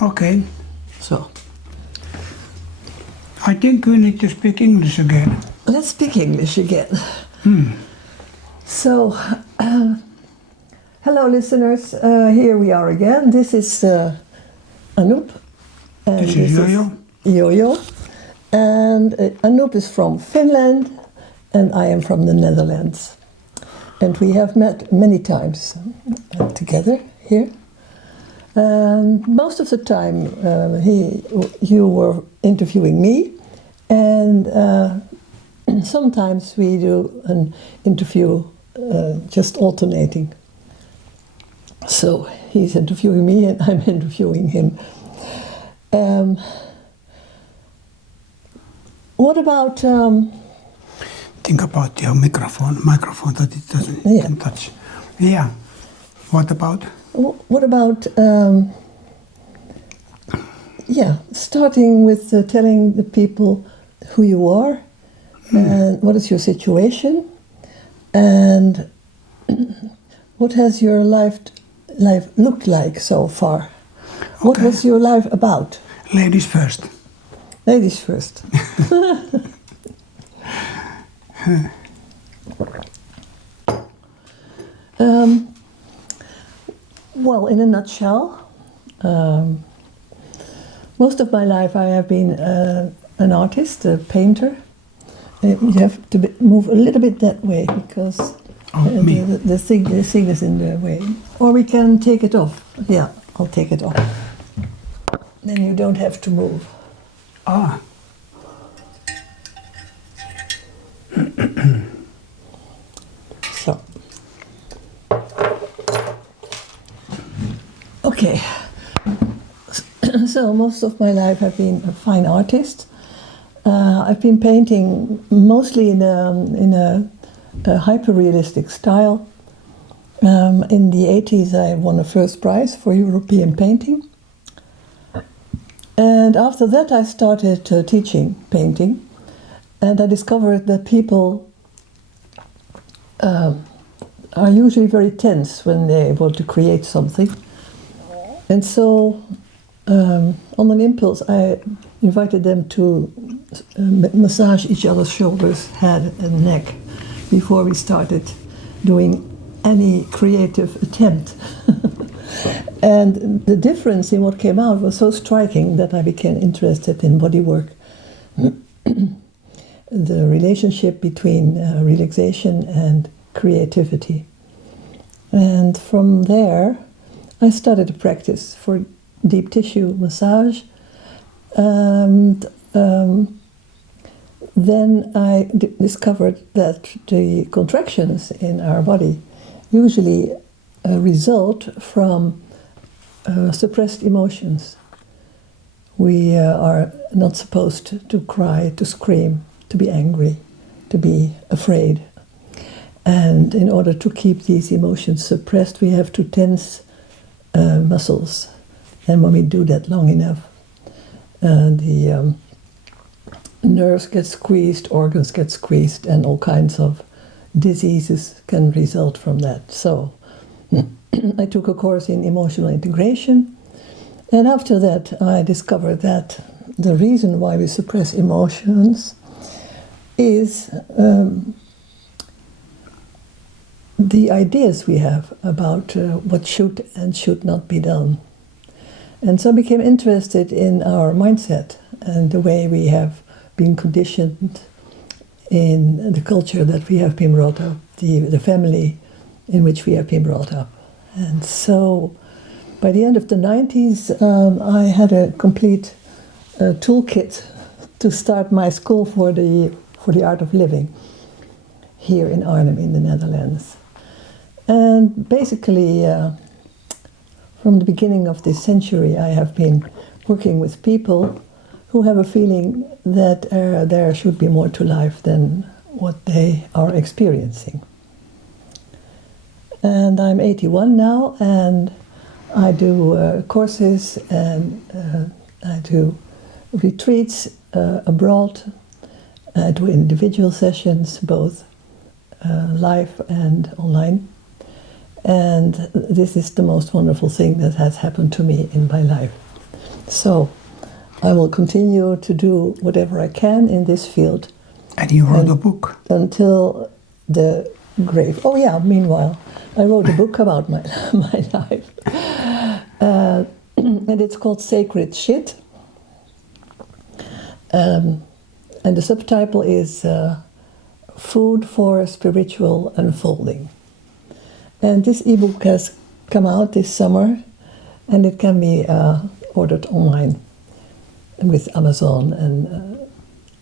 Okay. So, I think we need to speak English again. let's speak English again. So, hello listeners, here we are again. This is Anup. And This is Yoyo. Yoyo. And Anup is from Finland, and I am from the Netherlands. And we have met many times together here. And most of the time you were interviewing me, and sometimes we do an interview just alternating. So he's interviewing me and I'm interviewing him. What about... Think about your microphone that it doesn't can touch. Yeah. What about? What about, starting with telling the people who you are, and what is your situation, and what has your life looked like so far? Okay. What was your life about? Ladies first. Ladies first. Well, in a nutshell, most of my life I have been an artist, a painter. You have to move a little bit that way because the thing is in the way. Or we can take it off. Yeah, I'll take it off. Then you don't have to move. Ah. So. Okay. So most of my life I've been a fine artist. I've been painting mostly in a hyper-realistic style. In the 80s I won a first prize for European painting. And after that I started teaching painting. And I discovered that people are usually very tense when they want to create something. And so, on an impulse, I invited them to massage each other's shoulders, head and neck before we started doing any creative attempt. And the difference in what came out was so striking that I became interested in bodywork. The relationship between relaxation and creativity. And from there, I started a practice for deep tissue massage. And then I discovered that the contractions in our body usually result from suppressed emotions. We are not supposed to cry, to scream, to be angry, to be afraid. And in order to keep these emotions suppressed, we have to tense muscles. And when we do that long enough, the nerves get squeezed, organs get squeezed, and all kinds of diseases can result from that. So I took a course in emotional integration. And after that, I discovered that the reason why we suppress emotions is the ideas we have about what should and should not be done. And so I became interested in our mindset and the way we have been conditioned in the culture that we have been brought up, the family in which we have been brought up. And so by the end of the 90s, I had a complete toolkit to start my school for the art of living here in Arnhem in the Netherlands. And basically, from the beginning of this century, I have been working with people who have a feeling that there should be more to life than what they are experiencing. And I'm 81 now, and I do courses and I do retreats abroad. I do individual sessions, both live and online. And this is the most wonderful thing that has happened to me in my life. So I will continue to do whatever I can in this field. And you wrote a book. Until the grave. Oh yeah, meanwhile, I wrote a book about my life. And it's called Sacred Shit. And the subtitle is Food for Spiritual Unfolding. And this ebook has come out this summer, and it can be ordered online with Amazon. And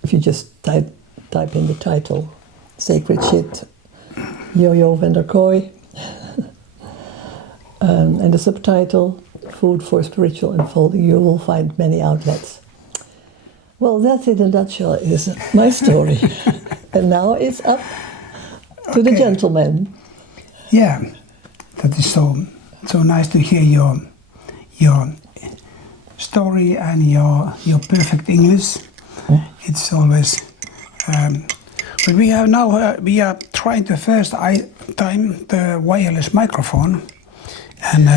if you just type in the title, Sacred Shit, Yoyo&Anup and the subtitle, Food for Spiritual Unfolding, you will find many outlets. Well, that in a nutshell is my story. And now it's up to the gentleman. Yeah, that is so nice to hear your story and your perfect English. It's always. But we have now we are trying the first time the wireless microphone, and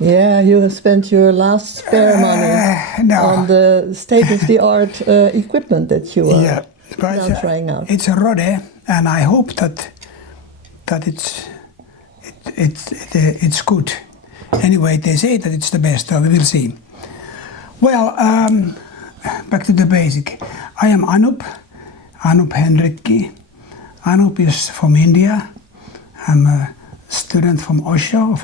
yeah, you have spent your last spare money on the state-of-the-art equipment that you are now trying out. It's a Rode, and I hope that it's good. Anyway, they say that it's the best, so we will see. Well, back to the basic. I am Anup Henrikki. Anup is from India. I'm a student from Osho,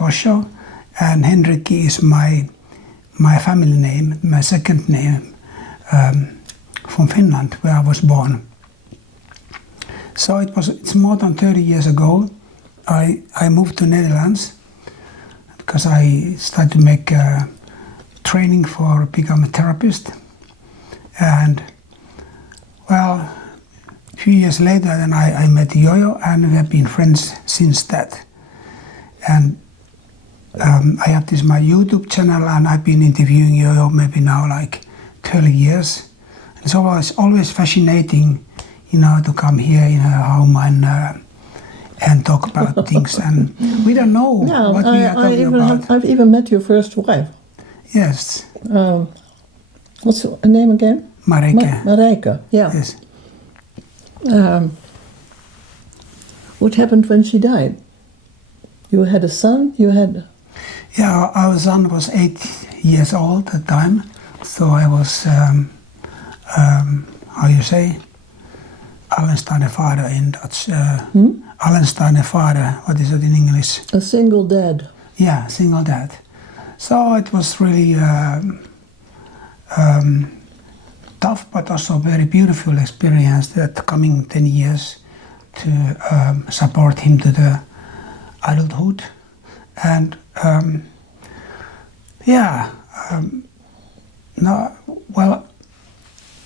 and Henrikki is my family name, my second name from Finland, where I was born. So it's more than 30 years ago. I moved to Netherlands because I started to make training for become a therapist, and well, a few years later, then I met Yoyo, and we have been friends since that. And I have this my YouTube channel, and I've been interviewing Yoyo maybe now like 30 years. It's always fascinating, to come here in her home and talk about things, and we don't know what we are talking about. I've even met your first wife. Yes. What's her name again? Marijke. Marijke, yeah. Yes. What happened when she died? You had a son? Yeah, our son was 8 years old at the time, so I was, how you say, alleenstaande vader in Dutch. Alleenstaande vader, what is it in English? A single dad. Yeah, single dad. So it was really tough, but also very beautiful experience, that coming 10 years to support him to the adulthood. And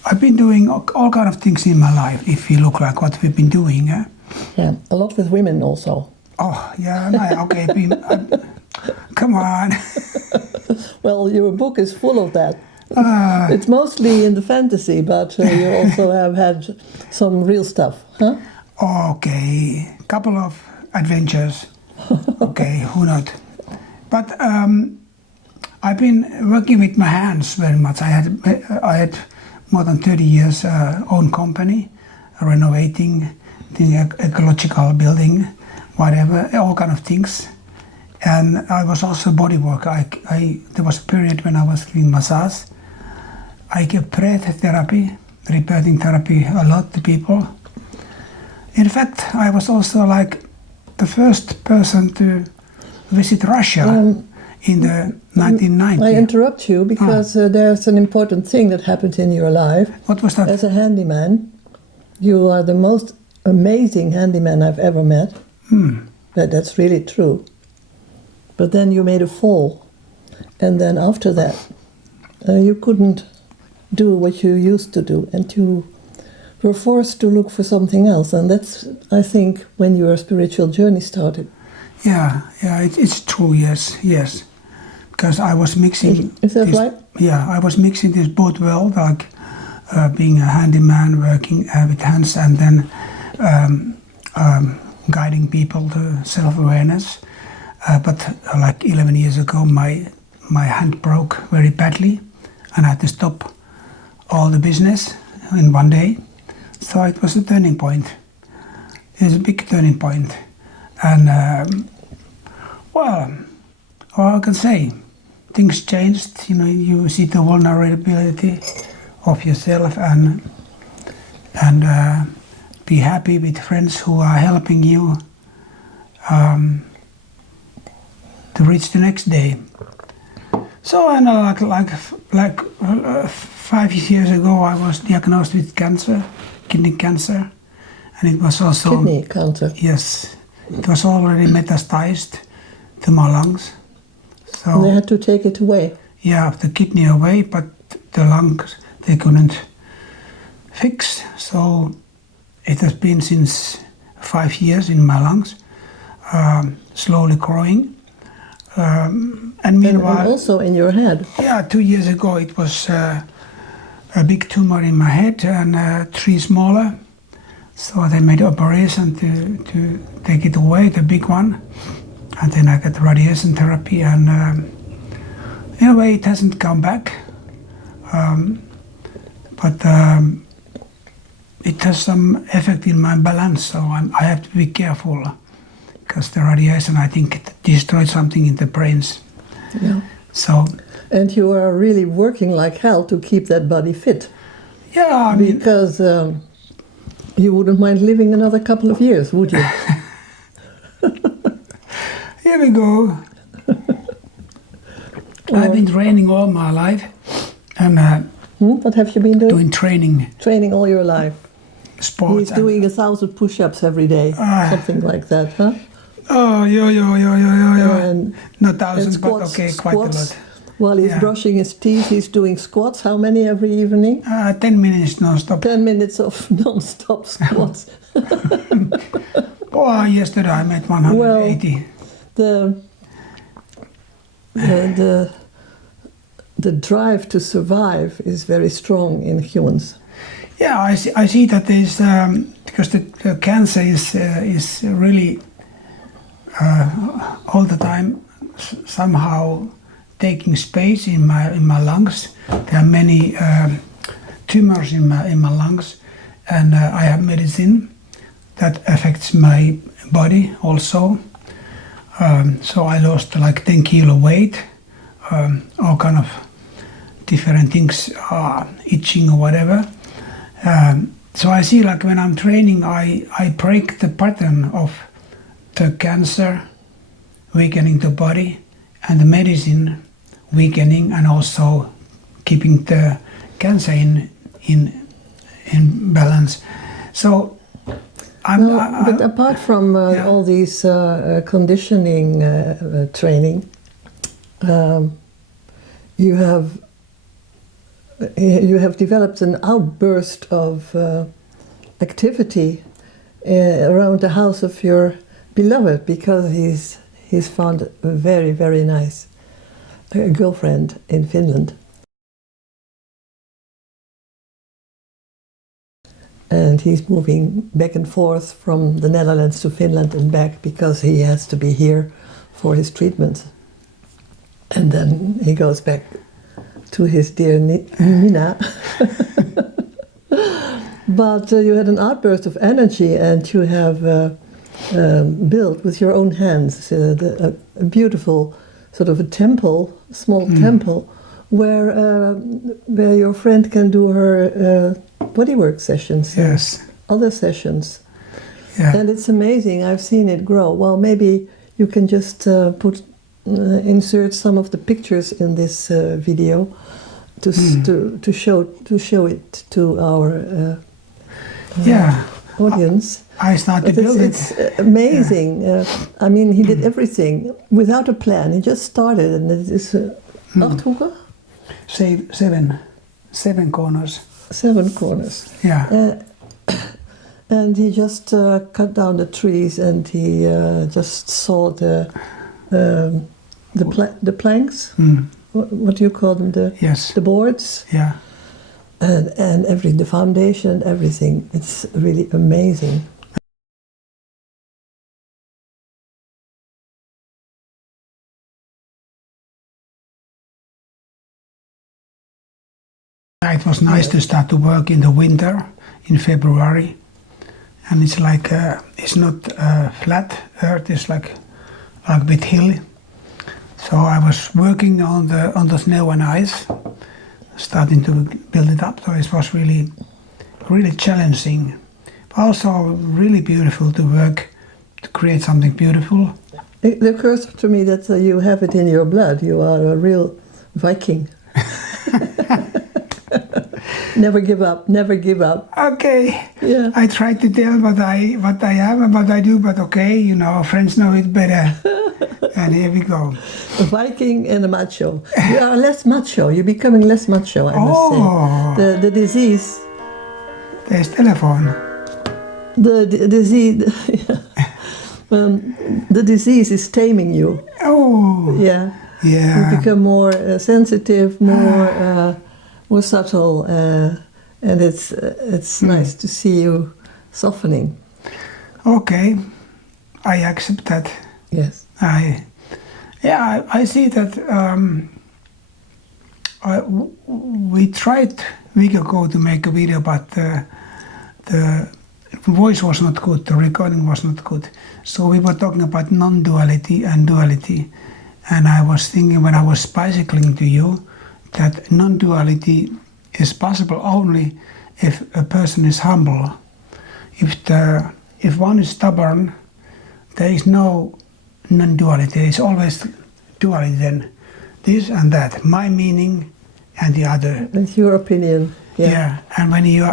I've been doing all kind of things in my life, if you look like what we've been doing. Yeah, a lot with women also. Oh, yeah, okay, come on. Well, your book is full of that. It's mostly in the fantasy, but you also have had some real stuff, huh? Okay, couple of adventures. Okay, who not? But I've been working with my hands very much. I had more than 30 years own company, renovating, the ecological building, whatever, all kind of things. And I was also body worker. There was a period when I was doing massage. I gave breath therapy, rebirthing therapy a lot to people. In fact, I was also like the first person to visit Russia in the 1990s. I interrupt you because there's an important thing that happened in your life. What was that? As a handyman, you are the most amazing handyman I've ever met. That's really true. But then you made a fall, and then after that, you couldn't do what you used to do, and you were forced to look for something else, and that's, I think, when your spiritual journey started. Yeah, it's true, yes, because I was mixing. Is that right? Yeah, I was mixing this both world, like being a handyman, working with hands, and then guiding people to self-awareness. But like 11 years ago, my hand broke very badly. and I had to stop all the business in one day. So it was a turning point. It was a big turning point. And well, all I can say, things changed. You know, you see the vulnerability of yourself and be happy with friends who are helping you to reach the next day. So I know, like 5 years ago, I was diagnosed with cancer, kidney cancer, and it was also Kidney cancer. Yes, it was already metastasized to my lungs. So And they had to take it away. yeah, the kidney away, but the lungs they couldn't fix. So it has been since 5 years in my lungs, slowly growing. And meanwhile, And also in your head. yeah, 2 years ago it was a big tumor in my head and 3 smaller. So they made an operation to take it away, the big one. And then I got radiation therapy, and in a way it hasn't come back. But it has some effect in my balance, so I have to be careful. Because the radiation, I think, it destroyed something in the brains. Yeah. So, And you are really working like hell to keep that body fit. yeah, I mean, Because you wouldn't mind living another couple of years, would you? here we go. I've been training all my life, and What have you been doing? doing training, Training all your life. sports. He's doing 1,000 push-ups every day, something like that, huh? Oh, yo. And, Not and thousands, but squats, okay, quite a lot. While he's Yeah. brushing his teeth, he's doing squats. How many every evening? 10 minutes non-stop. 10 minutes of non-stop squats. Oh, yesterday I made 180. the the drive to survive is very strong in humans. Yeah, I see that there's because the cancer is really all the time somehow taking space in my lungs. There are many tumors in my lungs, and I have medicine that affects my body also. So I lost like 10 kilo weight, all kind of different things, itching or whatever. So I see like when I'm training, I break the pattern of the cancer weakening the body and the medicine weakening and also keeping the cancer in balance. So But apart from yeah. all these conditioning training, you have developed an outburst of activity around the house of your beloved, because he's found a very, very nice girlfriend in Finland. And he's moving back and forth from the Netherlands to Finland and back because he has to be here for his treatment. And then he goes back to his dear Nina. But you had an outburst of energy, and you have built with your own hands a beautiful sort of a temple, small temple, where your friend can do her bodywork sessions. Yes. Other sessions. Yeah. And it's amazing. I've seen it grow. Well, maybe you can just insert some of the pictures in this video to show it to our audience. I started But building. it's amazing. Yeah. I mean, he did everything without a plan. He just started, and it is 8 hoeken? Seven corners. 7 corners. Yeah. And he just cut down the trees, and he just saw the planks. What do you call them? Yes. The boards. Yeah. And the foundation and everything. It's really amazing. It was nice to start to work in the winter, in February, and it's like it's not flat earth. It's like a bit hilly. So I was working on the snow and ice, starting to build it up. So it was really challenging, but also really beautiful to work to create something beautiful. It occurs to me that you have it in your blood. You are a real Viking. Never give up. Never give up. Okay. Yeah. I try to tell what I am and what I do, but okay, you know, friends know it better. And here we go. A Viking and a macho. You are less macho. You're becoming less macho, I must say. The disease. There's telephone. The disease. The disease is taming you. Oh. Yeah. Yeah. You become more sensitive, more subtle, and it's nice to see you softening. Okay, I accept that. Yes. I see that. We tried a week ago to make a video, but the voice was not good. The recording was not good. So we were talking about non-duality and duality, and I was thinking when I was bicycling to you that non-duality is possible only if a person is humble. If one is stubborn, there is no non-duality. There is always duality. Then this and that, my meaning and the other. That's your opinion. Yeah. And when you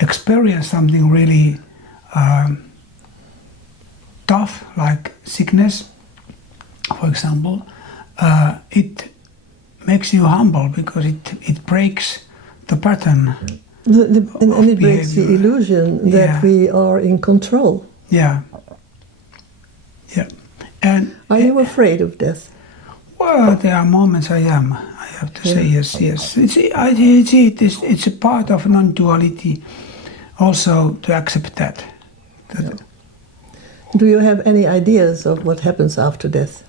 experience something really tough, like sickness, for example, it makes you humble because it breaks the pattern. And it breaks the illusion that we are in control. Yeah. Yeah. And are you afraid of death? Well, there are moments I am. I have to say yes. It's a part of non-duality. Also to accept that. Do you have any ideas of what happens after death?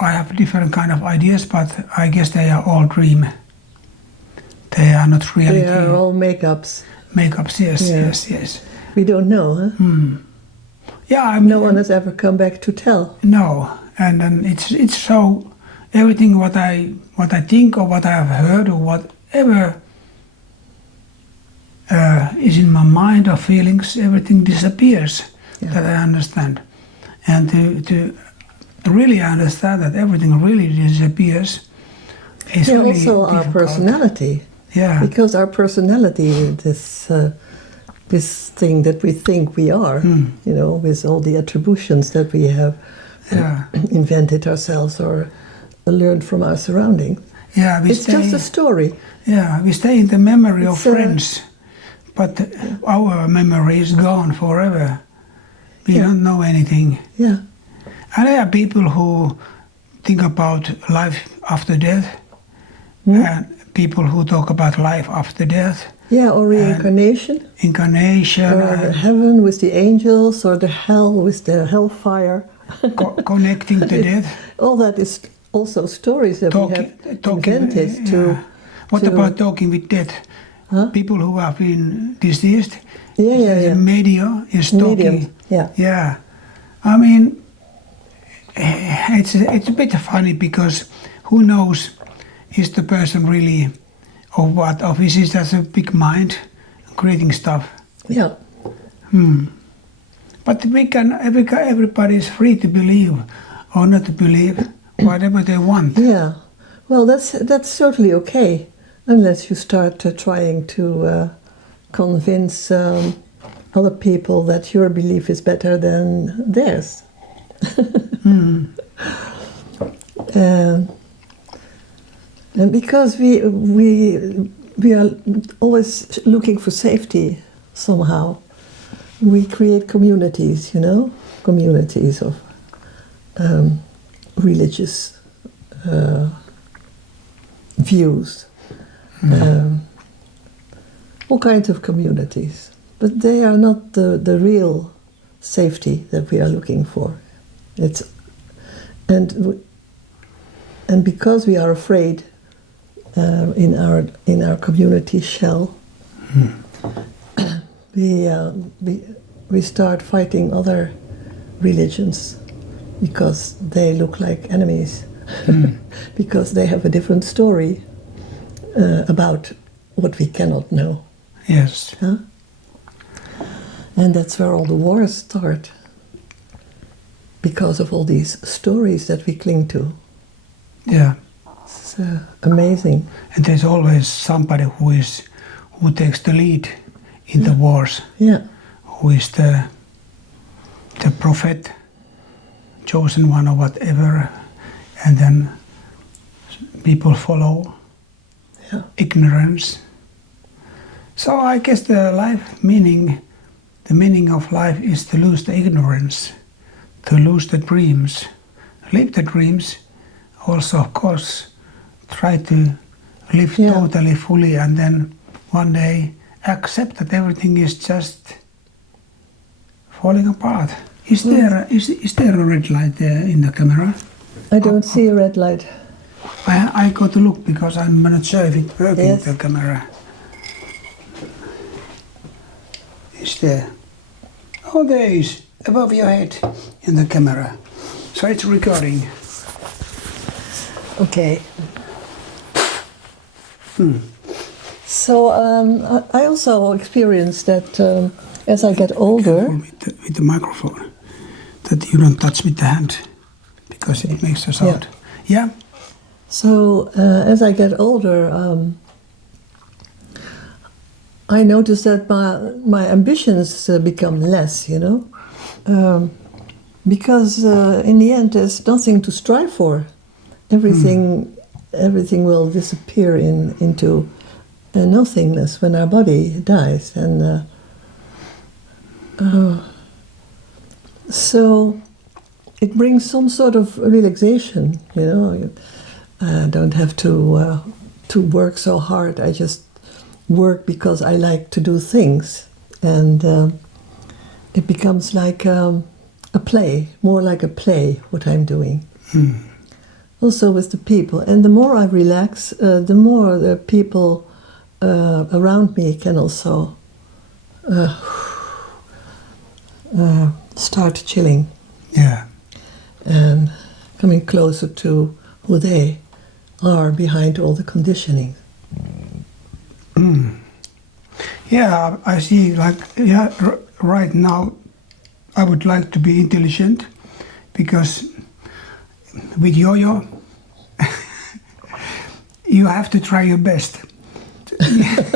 I have different kind of ideas, but I guess they are all dream. They are not reality. They are all make-ups. Make-ups, yes. We don't know, huh? Yeah, no one has ever come back to tell. No, and then it's so everything what I think or what I have heard or whatever is in my mind or feelings, everything disappears that I understand, and to really understand that everything really disappears is really also difficult. our personality. Yeah, because our personality, this thing that we think we are, you know, with all the attributions that we have invented ourselves or learned from our surroundings. Yeah, it's just a story. Yeah, we stay in the memory of friends, but our memory is gone forever. We don't know anything. Yeah. And there are people who think about life after death, and people who talk about life after death. Yeah, or reincarnation. Incarnation. Or the heaven with the angels, or the hell with the hellfire. Connecting to death. All that is also stories that we have invented to... What about talking with death? Huh? People who have been deceased. Yeah. Media is talking. Medium. Yeah. I mean, it's a bit funny because who knows, is the person really, or what, or is it just a big mind creating stuff? Yeah. But everybody is free to believe or not to believe whatever they want. Yeah. Well, that's certainly okay, unless you start trying to convince other people that your belief is better than theirs. And because we are always looking for safety somehow, we create communities, you know, communities of religious views, all kinds of communities, but they are not the real safety that we are looking for. and because we are afraid in our community shell, we start fighting other religions because they look like enemies, because they have a different story about what we cannot know. Yes. Huh? And that's where all the wars start, because of all these stories that we cling to. Yeah. It's amazing. And there's always somebody who takes the lead in the wars. Yeah. Who is the prophet, chosen one or whatever, and then people follow. Yeah. Ignorance. So I guess the meaning of life is to lose the ignorance, to lose the dreams, live the dreams, also of course try to live totally fully, and then one day accept that everything is just falling apart. Is there a red light there in the camera? I don't see a red light. I go to look because I'm not sure if it's working, Yes. the camera. Is there? Oh, there is, above your head in the camera. So it's recording. Okay. So I also experienced that as I get older. Careful with the microphone, that you don't touch with the hand, because it makes a sound. Yeah? So as I get older, I notice that my ambitions become less, you know, because in the end there's nothing to strive for. Everything will disappear into nothingness when our body dies, and so it brings some sort of relaxation, you know. I don't have to work so hard. I just work because I like to do things, and it becomes like a play, more like a play, what I'm doing. Also with the people, and the more I relax, the more the people around me can also start chilling. Yeah. And coming closer to who they are behind all the conditioning. Yeah, I see, like, yeah, right now I would like to be intelligent, because with Yoyo you have to try your best.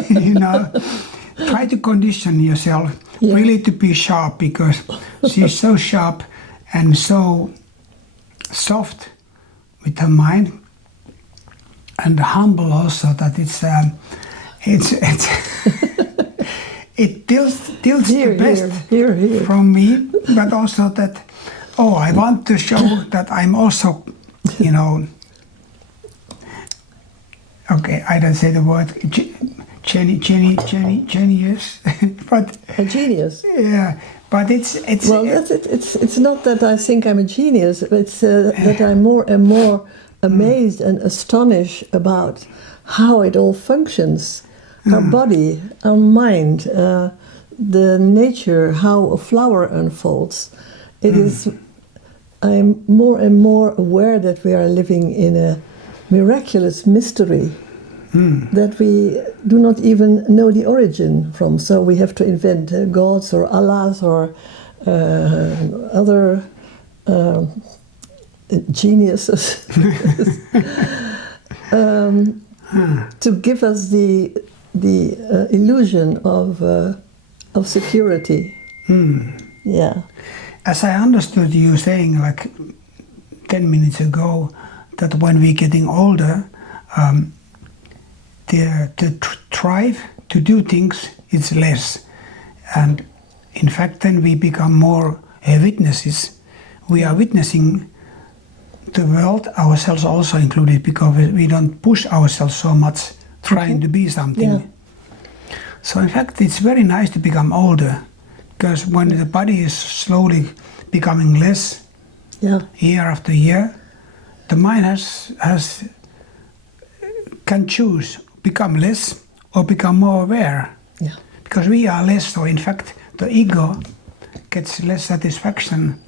You know, try to condition yourself really to be sharp, because she's so sharp and so soft with her mind, and humble also, that it tilts the best from me, but also that, I want to show that I'm also, you know, okay, I don't say the word genius, but a genius. Yeah, but it's well, it's not that I think I'm a genius. It's that I'm more and more amazed and astonished about how it all functions. Our body, our mind, the nature, how a flower unfolds. It is. I'm more and more aware that we are living in a miraculous mystery that we do not even know the origin from. So we have to invent gods or Allahs or other geniuses to give us the illusion of security. Yeah. As I understood you saying like 10 minutes ago, that when we're getting older, the drive to do things is less, and in fact then we become more witnesses. We are witnessing the world, ourselves also included, because we don't push ourselves so much trying to be something. Yeah. So in fact it's very nice to become older, because when the body is slowly becoming less year after year, the mind can choose become less or become more aware. Yeah. Because we are less, so in fact the ego gets less satisfaction,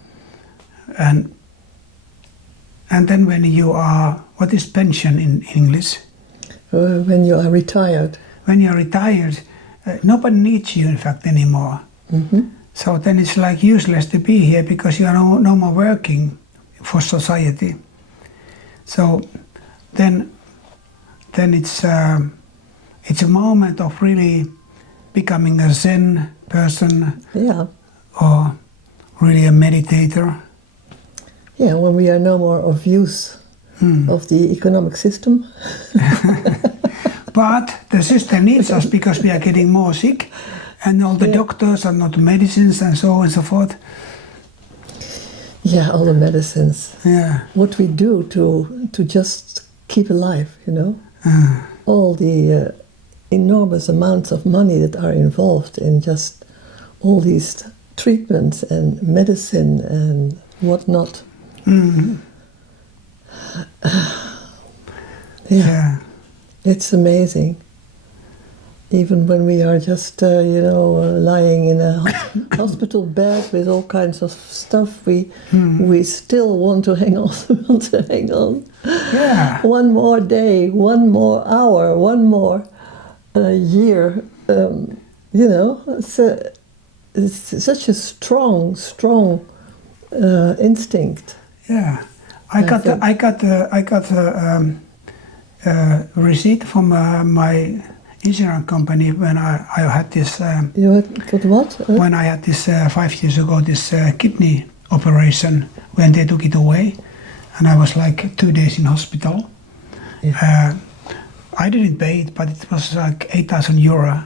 and then when you are, what is pension in English? When you are retired. When you're retired, nobody needs you in fact anymore. Mm-hmm. So then it's like useless to be here because you are no more working for society. So then it's a moment of really becoming a Zen person. Yeah. Or really a meditator. Yeah, when we are no more of use of the economic system. But the system needs us because we are getting more sick, and all the doctors and all the medicines and so on and so forth. Yeah, all the medicines. Yeah. What we do to just keep alive, you know? All the enormous amounts of money that are involved in just all these treatments and medicine and whatnot. Mm. Yeah. It's amazing. Even when we are just, lying in a hospital bed with all kinds of stuff, we still want to hang on. Yeah. One more day, one more hour, one more year. It's such a strong instinct. Yeah. I got a receipt from my insurance company when I had this. You got what? When I had this 5 years ago, this kidney operation, when they took it away, and I was like 2 days in hospital. Yeah. I didn't pay it, but it was like €8,000.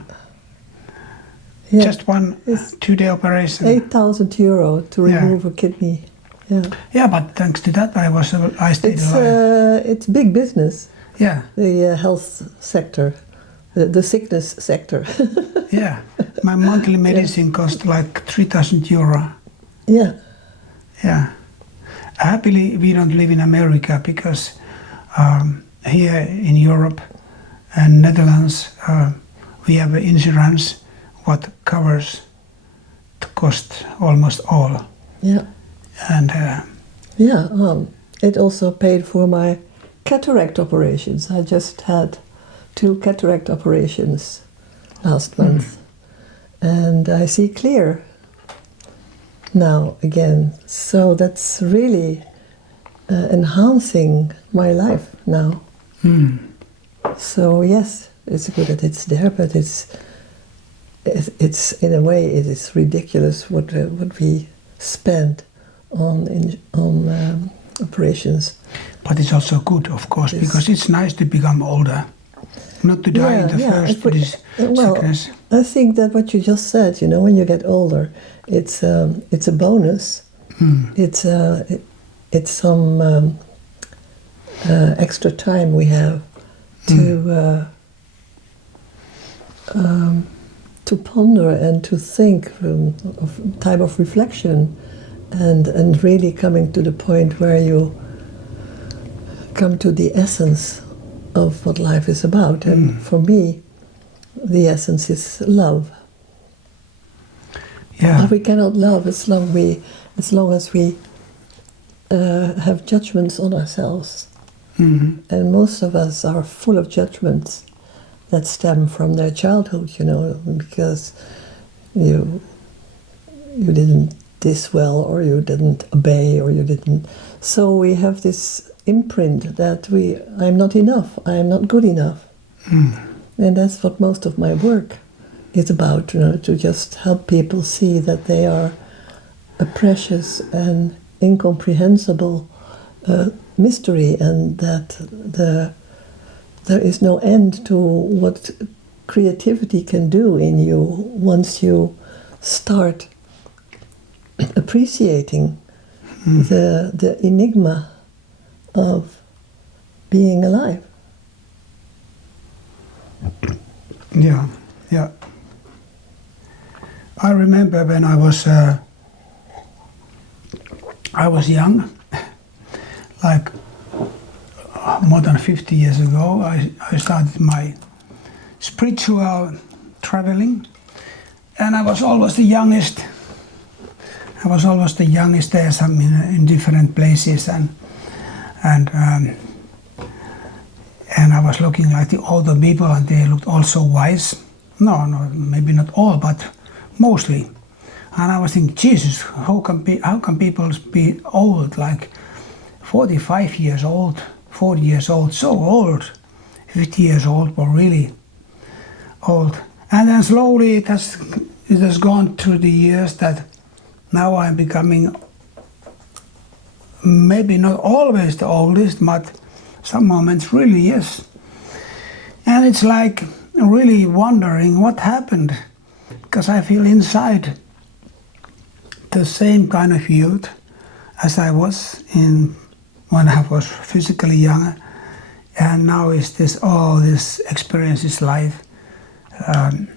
Yeah. Just one 2-day operation. €8,000 to remove a kidney. Yeah. Yeah, but thanks to that, I stayed alive. It's big business. Yeah. The health sector, the sickness sector. Yeah. My monthly medicine cost like €3,000. Yeah. Yeah. Happily, we don't live in America because here in Europe and Netherlands, we have insurance what covers the cost almost all. Yeah. And it also paid for my cataract operations. I just had 2 cataract operations last month, and I see clear now again. So that's really enhancing my life now. So yes, it's good that it's there, but it's in a way it is ridiculous what we spend on operations. but it's also good, of course, because it's nice to become older, not to die in the first sickness. I think that what you just said, when you get older, it's a bonus. It's some extra time we have to ponder and to think of time of reflection, and really coming to the point where you come to the essence of what life is about. And for me, the essence is love. Yeah. But we cannot love as long as we have judgments on ourselves. And most of us are full of judgments that stem from their childhood, because you didn't this well, or you didn't obey, or you didn't. So we have this imprint that I'm not enough, I am not good enough. And that's what most of my work is about, to just help people see that they are a precious and incomprehensible mystery, and that there is no end to what creativity can do in you once you start appreciating the enigma of being alive. Yeah. I remember when I was young, like more than 50 years ago, I started my spiritual traveling, and I was always the youngest. I was always the youngest there, some in different places, and I was looking like the older people, and they looked all so wise. No, maybe not all, but mostly. And I was thinking, Jesus, how can people be old, like 45 years old, 40 years old, so old, 50 years old, but really old. And then slowly it has gone through the years that now I'm becoming maybe not always the oldest, but some moments really yes. And it's like really wondering what happened, because I feel inside the same kind of youth as I was when I was physically younger, and now is this experience is life, and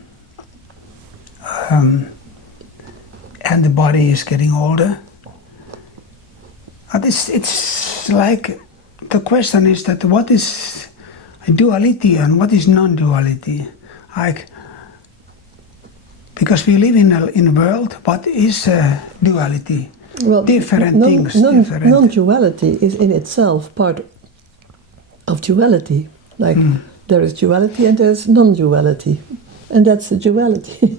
the body is getting older. But it's like the question is that what is duality and what is non-duality? Like, because we live in a world, what is duality? Well, different things. Different. Non-duality is in itself part of duality. Like there is duality and there's non-duality, and that's the duality.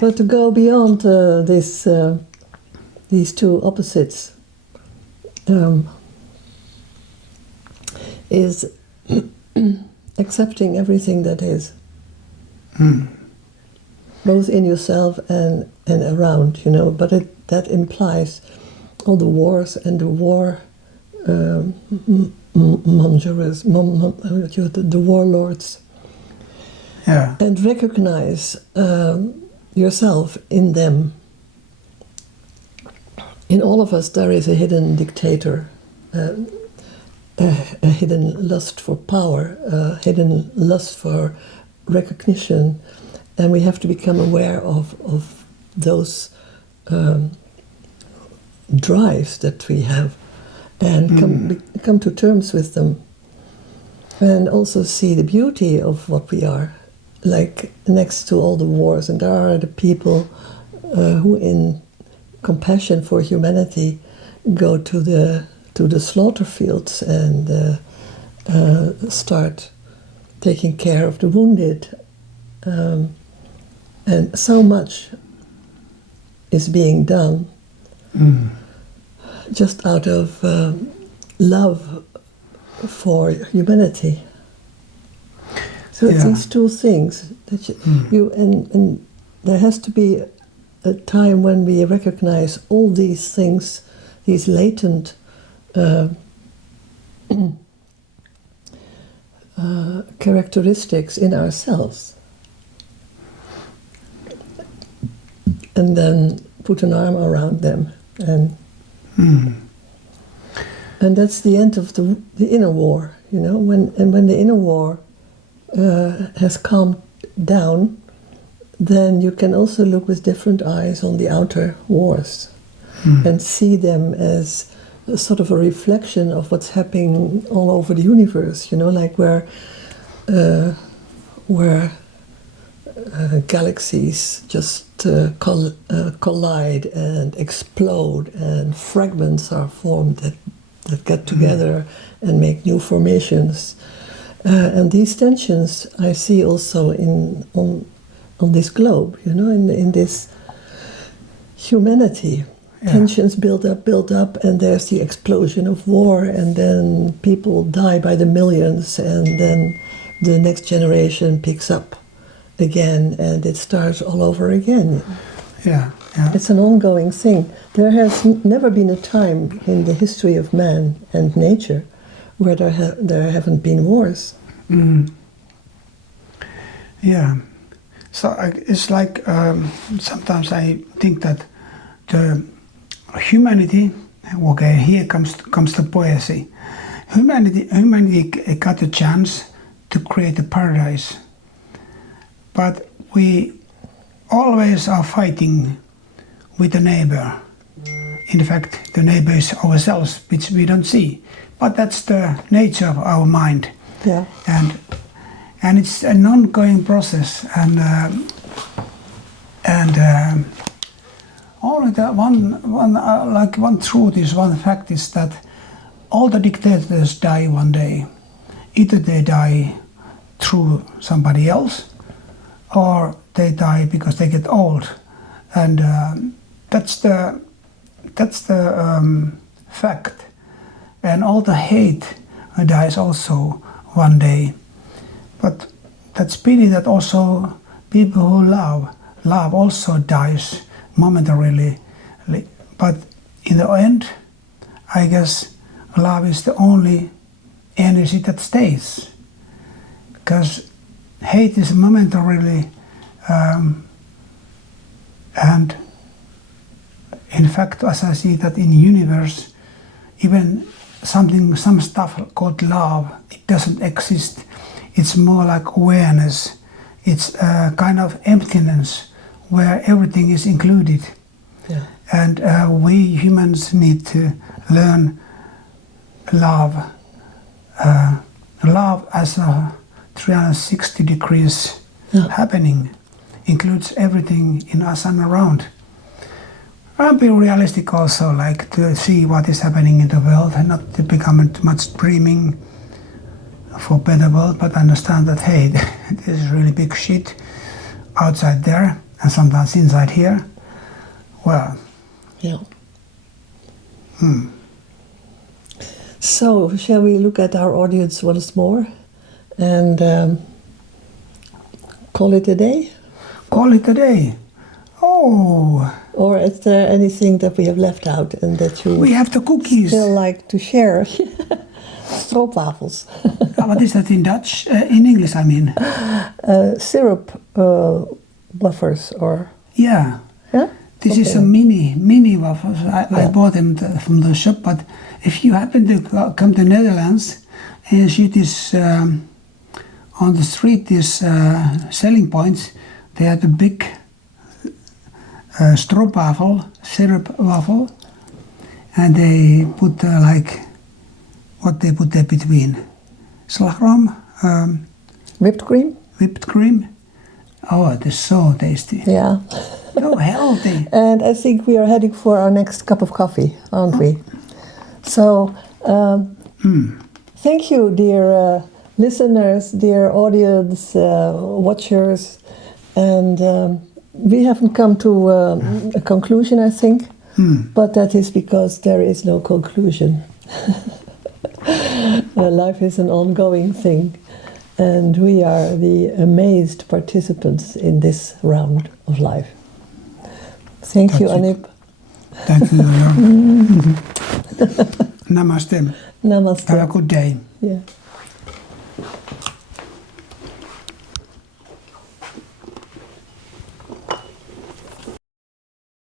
But to go beyond these two opposites is accepting everything that is. Both in yourself and around, but that implies all the wars and the war mongers, the warlords. Yeah. And recognize yourself in them. In all of us there is a hidden dictator, a hidden lust for power, a hidden lust for recognition, and we have to become aware of those drives that we have, and come to terms with them, and also see the beauty of what we are. Like next to all the wars, and there are the people who, in compassion for humanity, go to the slaughter fields and start taking care of the wounded. And so much is being done just out of love for humanity. So it's these two things that you and there has to be a time when we recognize all these things, these latent characteristics in ourselves, and then put an arm around them, and that's the end of the inner war, when the inner war has calmed down, then you can also look with different eyes on the outer wars and see them as a sort of a reflection of what's happening all over the universe, like where galaxies just collide and explode, and fragments are formed that get together and make new formations. And these tensions I see also on this globe, in this humanity. Yeah. Tensions build up, and there's the explosion of war, and then people die by the millions, and then the next generation picks up again, and it starts all over again. Yeah. It's an ongoing thing. There has never been a time in the history of man and nature where there haven't been wars. Yeah. So it's like sometimes I think that the humanity. Okay, here comes the poesy. Humanity got a chance to create a paradise, but we always are fighting with the neighbor in fact, the neighbor is ourselves, which we don't see. But that's the nature of our mind. Yeah. And it's an ongoing process. Only the one truth is, one fact is that all the dictators die one day. Either they die through somebody else, or they die because they get old, and that's the fact. And all the hate dies also one day. But that's pity that also people who love also dies momentarily. But in the end, I guess love is the only energy that stays. Because hate is momentarily, and in fact, as I see that in universe, even some stuff called love, it doesn't exist. It's more like awareness. It's a kind of emptiness where everything is included. Yeah. And we humans need to learn love. Love as a 360 degrees happening, includes everything in us and around. And be realistic also, like to see what is happening in the world and not to become too much dreaming for better world, but understand that, hey, there's really big shit outside there and sometimes inside here. Well, yeah. So, shall we look at our audience once more and call it a day? Call it a day. Oh. Or is there anything that we have left out and that you We have the cookies. still like to share? Stroopwafels. What is that in Dutch? In English, I mean. Syrup wafers or... Yeah. Yeah? This is a mini waffles. I bought them from the shop, but if you happen to come to Netherlands and you see this on the street, these selling points, they have the big stroopwafel, syrup waffle, and they put what they put there between? Slagroom? Whipped cream? Whipped cream? Oh, it is so tasty. Yeah. So healthy. And I think we are heading for our next cup of coffee, aren't we? So, thank you, dear listeners, dear audience, watchers. And we haven't come to a conclusion, I think, but that is because there is no conclusion. Life is an ongoing thing, and we are the amazed participants in this round of life. Thank you, Anup. Thank you. Namaste. Namaste. Have a good day. Yeah.